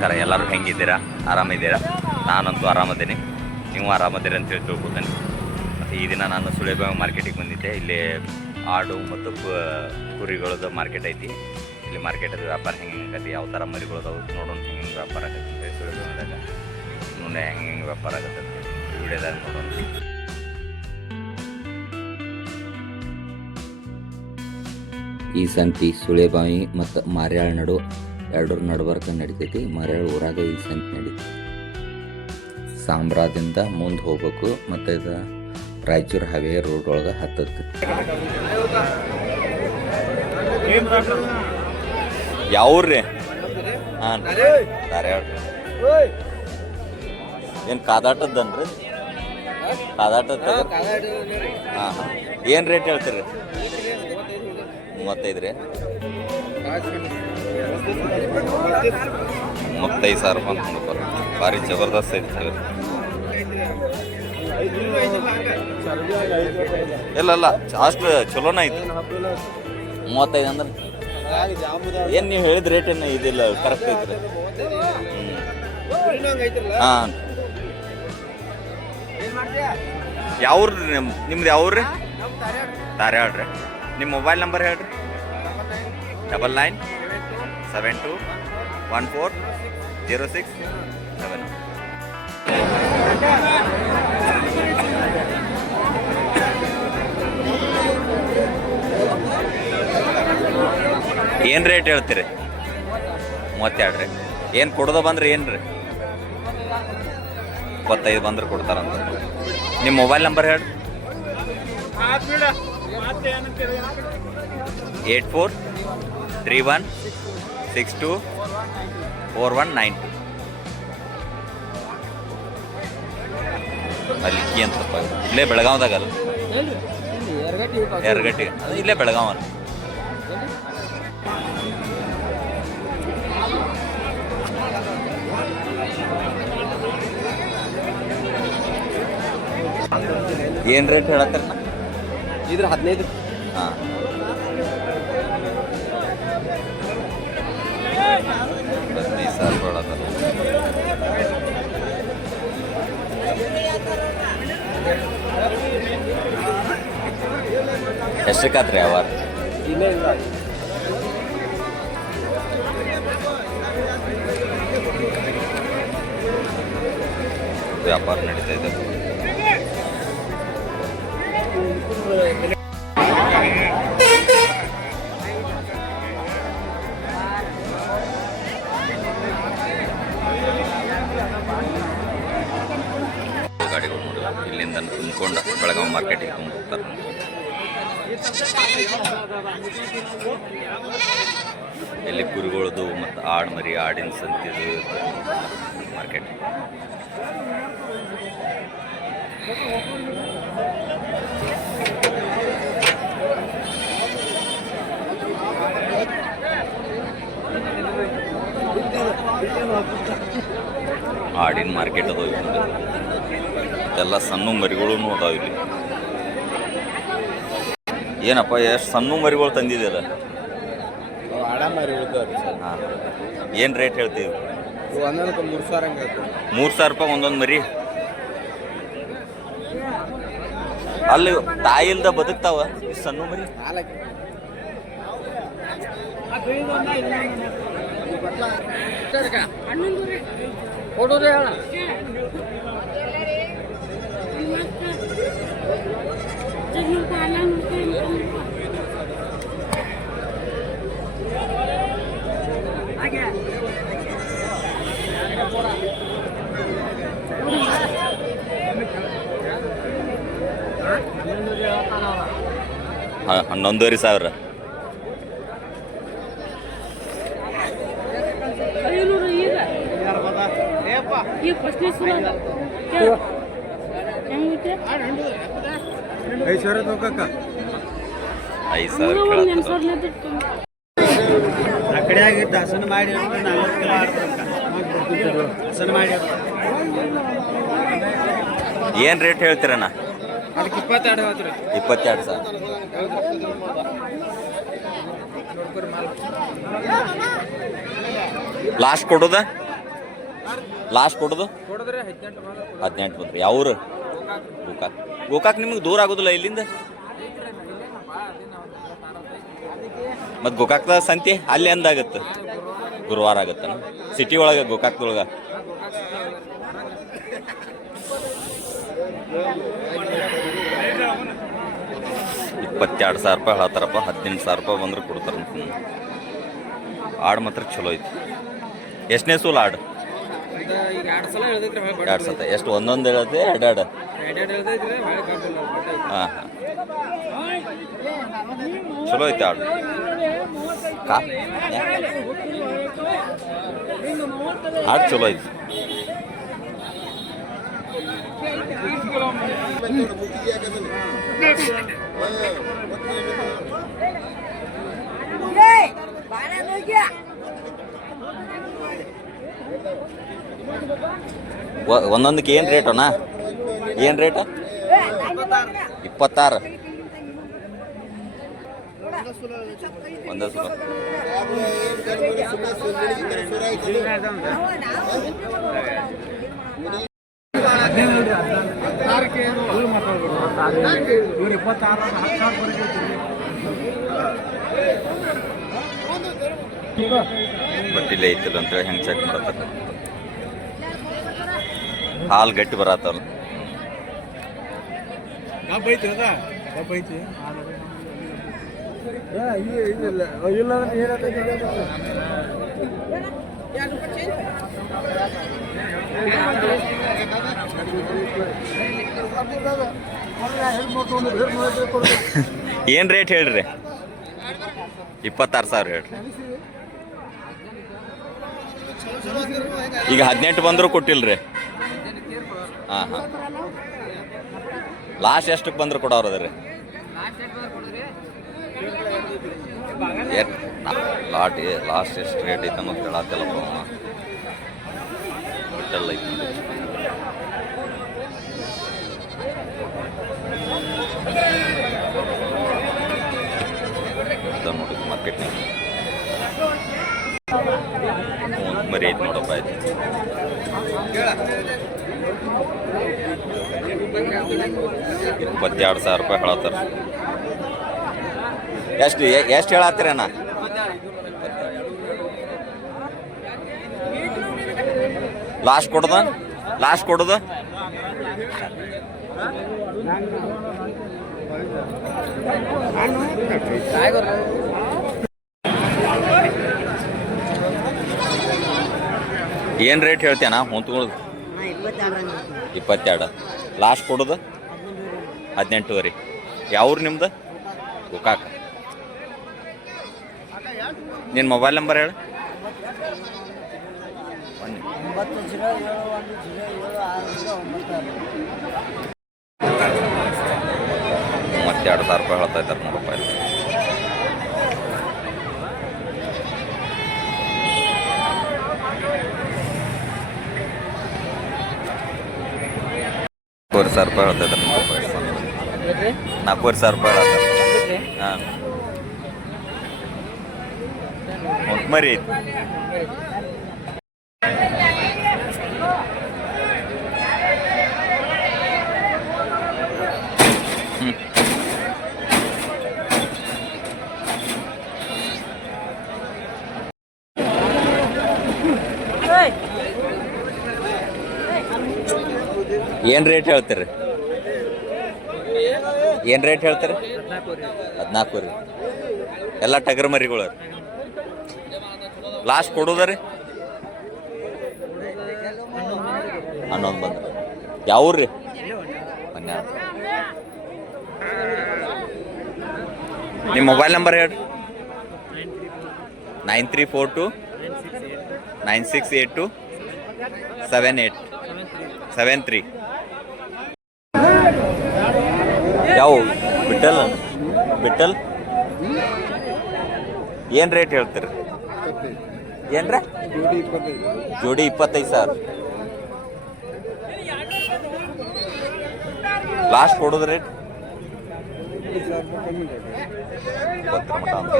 ನಮಸ್ಕಾರ. ಎಲ್ಲರೂ ಹೆಂಗಿದ್ದೀರಾ? ಆರಾಮಿದ್ದೀರಾ? ನಾನಂತೂ ಆರಾಮದ್ದೀನಿ. ನೀವು ಆರಾಮದ್ದೀರಿ ಅಂತೇಳಿ ತಿಳ್ಕೊತೇನೆ. ಮತ್ತು ಈ ದಿನ ನಾನು ಸುಳೆಬಾವಿ ಮಾರ್ಕೆಟಿಗೆ ಬಂದಿದ್ದೆ. ಇಲ್ಲಿ ಆಡು ಮತ್ತು ಕುರಿಗಳದ್ದು ಮಾರ್ಕೆಟ್ ಐತಿ. ಇಲ್ಲಿ ಮಾರ್ಕೆಟದ ವ್ಯಾಪಾರ ಹೆಂಗೆ ಆಗತ್ತೆ, ಯಾವ ಥರ ಮರಿಗಳದಾವು ನೋಡೋಣ, ಹೆಂಗೆ ವ್ಯಾಪಾರ ಆಗತ್ತೆ ಅಂತೇಳಿ ಸುಳೆಬಾವಿದಾಗ ನೋಡೇ ಹೆಂಗೆ ವ್ಯಾಪಾರ ಆಗತ್ತೆ ಅಂತೇಳಿ ಈ ವಿಡಿಯೋದಾಗ ನೋಡೋಣ. ಈ ಸಂತಿ ಸುಳೆಬಾವಿ ಮತ್ತು ಮಾರ್ಯಾಳ ಎರಡರ ನಡುಬರ್ಕ ನಡಿತೈತಿ. ಮಾರ್ಯಾಳ ಊರಾಗ ಈ ಸಂತಿ ನಡೀತೈತಿ. ಸಾಂಬ್ರಾದಿಂದ ಮುಂದೆ ಹೋಗ್ಬೇಕು ಮತ್ತು ಇದು ರಾಯಚೂರು ಹೈವೇ ರೋಡ್ ಒಳಗೆ ಹತ್ತತ್ತು. ಯಾವ್ರಿ? ಹಾಂ, ಧಾರವಾಡ. ಏನು ಕಾದಾಟದ್ದನ್ರಿ? ಕಾದಾಟದ? ಹಾಂ ಹಾಂ. ಏನು ರೇಟ್ ಹೇಳ್ತೀರಿ? 35 ರೀ. 35,000 ರೂಪಾಯಿ ಅಂದ್ಕೊಂಡು ಭಾರಿ ಜಬರ್ದಸ್ತ್ ಐತಿ. ಇಲ್ಲ ಅಷ್ಟು ಚಲೋನ ಐತಿ. 35 ಅಂದ್ರೆ ಏನು ನೀವು ಹೇಳಿದ ರೇಟ್ ಏನು ಇದಿಲ್ಲ, ಕರೆಕ್ಟ್ ಐತ್ರಿ. ಹಾಂ. ಯಾವ್ರಿ ನಿಮ್ದು? ಯಾವ್ರಿ? ಧಾರವಾಡ ರೀ. ನಿಮ್ಮ ಮೊಬೈಲ್ ನಂಬರ್ ಹೇಳ್ರಿ. 9972140677. ಏನು ರೇಟ್ ಹೇಳ್ತೀರಿ? 32 ರೀ. ಏನು ಕೊಡೋದು ಬಂದ್ರೆ ಏನು ರೀ? 25 ಬಂದ್ರೆ ಕೊಡ್ತಾರಂತ. ನಿಮ್ಮ ಮೊಬೈಲ್ ನಂಬರ್ ಹೇಳ್ರಿ. 8431624192. ಅಲ್ಲಿ ಅಂತಪ್ಪ ಇಲ್ಲೇ ಬೆಳಗಾವ್ದಾಗಲ್ಲ, ಎರಗಟ್ಟಿ ಅದು ಇಲ್ಲೇ ಬೆಳಗಾವ. ಏನು ರೇಟ್ ಹೇಳತ್ತೀರ? ಇದ್ರ 15. ಹಾಂ. 15,000 ಕೊಡತ್ತ. ಎಷ್ಟಕ್ಕಾತ್ರಿ ಅವಾರ? ವ್ಯಾಪಾರ ನಡೀತಾ ಇದೆ. ಗಾಡಿಗಳು ನೋಡಿ ಇಲ್ಲಿಂದ ತುಂಬಿಕೊಂಡು ಬೆಳಗಾವಿ ಮಾರ್ಕೆಟಿಗೆ ತುಂಬ ಹೋಗ್ತಾರೆ. ಇಲ್ಲಿ ಕುರಿಗಳದು ಮತ್ತು ಆಡು ಮರಿ, ಆಡಿನ ಸಂತಿದು ಮಾರ್ಕೆಟ್. ಆಡಿನ ಮಾರ್ಕೆಟ್ ಅದಾವ ಇಲ್ಲಿ. ಎಲ್ಲ ಸಣ್ಣ ಮರಿಗಳೂ ಅದಾವ ಇಲ್ಲಿ. ಏನಪ್ಪ ಎಷ್ಟು ಸಣ್ಣ ಮರಿಗಳು ತಂದಿದ್ದೀರ? ಹಾಂ. ಏನು ರೇಟ್ ಹೇಳ್ತೀವಿ? 3,000 ರೂಪಾಯಿ ಒಂದೊಂದು ಮರಿ. ಅಲ್ಲಿ ತಾಯಿಲ್ದ ಬದುಕ್ತಾವ ಸಣ್ಣ ಮರಿ? ಹಾಂ, 11,500. ಏನು ರೇಟ್ ಹೇಳ್ತೀರಣ್ಣ? 22,000. ಲಾಸ್ಟ್ ಕೊಡೋದ ಲಾಸ್ಟ್ ಕೊಡೋದು ಕೊಡಿದ್ರೆ 18 ಮಾತ್ರ 18 ಬಂದ್ರಿ ಯಾವ್ರು ಗೋಕಾಕ್ ಗೋಕಾಕ್ ನಿಮಗೆ ದೂರ ಆಗೋದಿಲ್ಲ ಇಲ್ಲಿಂದ ಮತ್ತು ಗೋಕಾಕ್ದ ಸಂತೆ ಅಲ್ಲಿ ಎಂದಾಗತ್ತೆ ಗುರುವಾರ ಆಗತ್ತನ ಸಿಟಿ ಒಳಗೆ ಗೋಕಾಕ್ದೊಳಗೆ ₹22,000 ಹೇಳ್ತಾರಪ್ಪ 18,000 ಬಂದ್ರೆ ಕೊಡ್ತಾರಂತ ಆಡು ಮಾತ್ರ ಚಲೋ ಐತಿ ಎಷ್ಟನೇ ಸೂಲ್ ಆಡು ಈಗ 2 ಸಲ ಹೇಳ್ದೈತ್ರಿ 2 ಸತ ಎಷ್ಟು ಒಂದೊಂದು ಹೇಳತ್ತೆ ಎರಡು ಹೇಳ್ದೈತ್ರಿ ಹಾಂ ಹಾಂ ಚಲೋ ಐತೆ ಆಡು ಆಡು ಚಲೋ ಐತಿ ಒಂದೊಂದಕ್ಕೆ ಏನು ರೇಟ್ ಅಣ್ಣ ಏನು ರೇಟ್ 26 ಒಂದೇ ಸುಲ ಬಟ್ಟಿಲೆ ಐತಿಲ್ಲ ಅಂತೇಳಿ ಹೆಂಗೆ ಚೆಕ್ ಮಾಡತ್ತಾರ ಹಾಲು ಗಟ್ಟಿ ಬರತ್ತಲ್ಲ ಏನು ರೇಟ್ ಹೇಳ್ರಿ 26,000 ಹೇಳ್ರಿ ಈಗ 18 ಬಂದರೂ ಕೊಟ್ಟಿಲ್ರಿ ಹಾಂ ಹಾಂ ಲಾಸ್ಟ್ ಎಷ್ಟಕ್ಕೆ ಬಂದ್ರೆ ಕೊಡೋರು ಅದ್ರಿ ಲಾಸ್ಟ್ ಎಷ್ಟು ರೇಟ್ ಐತೆ ಅನ್ನೋದು ಹೇಳತ್ತಲ್ಲಪ್ಪ ಬಿಟ್ಟಲ್ಲ ಐತಿ ನೋಡಿ ಮಾರ್ಕೆಟ್ನಾಗ ಮರಿ ಐತಿ ನೋಡಪ್ಪ ಆಯ್ತು ₹22,000 ಹೇಳತ್ತಾರ ಎಷ್ಟು ಹೇಳತ್ತೀರಣ್ಣ ಲಾಸ್ಟ್ ಕೊಡೋದು ಏನು ರೇಟ್ ಹೇಳ್ತೀಯಣ್ಣ ಹೊಂತ್ಕೊಳ್ಳೋದು 22 ಲಾಸ್ಟ್ ಕೊಡೋದು 18,500 ಯಾವ್ರು ನಿಮ್ದು ಗೋಕಾಕ ನಿನ್ನ ಮೊಬೈಲ್ ನಂಬರ್ ಹೇಳು 32,000 ಹೇಳ್ತಾ ಇದ್ದಾರೆ ನೋಡಪ್ಪ ಇಲ್ಲಿ ₹4,000 ಹೇಳ್ತಾ ಇದ್ದಾರೆ ನೋಡಪ್ಪ ₹4,000 ಹೇಳ್ತಾರೆ ಹಾಂ ಮರಿ ಐತಿ ಏನು ರೇಟ್ ಹೇಳ್ತೀರಿ ಏನು ರೇಟ್ ಹೇಳ್ತೀರಿ 14 ರೀ ಎಲ್ಲ ಟಗರ್ ಮರಿಗಳು ಲಾಸ್ಟ್ ಕೊಡೋದ ರೀ 11 ಬಂದ ಯಾವ್ರು ರೀ ನಿಮ್ಮ ಮೊಬೈಲ್ ನಂಬರ್ ಹೇಳಿ 934296827873 ಯಾವ ಬಿಟ್ಟಲ್ ಏನು ರೇಟ್ ಹೇಳ್ತೀರಿ ಏನ್ರ ಜೋಡಿ 25,000 ಲಾಸ್ಟ್ ಕೊಡೋದು ರೇಟ್ 20 ಮಟ ಅಂತ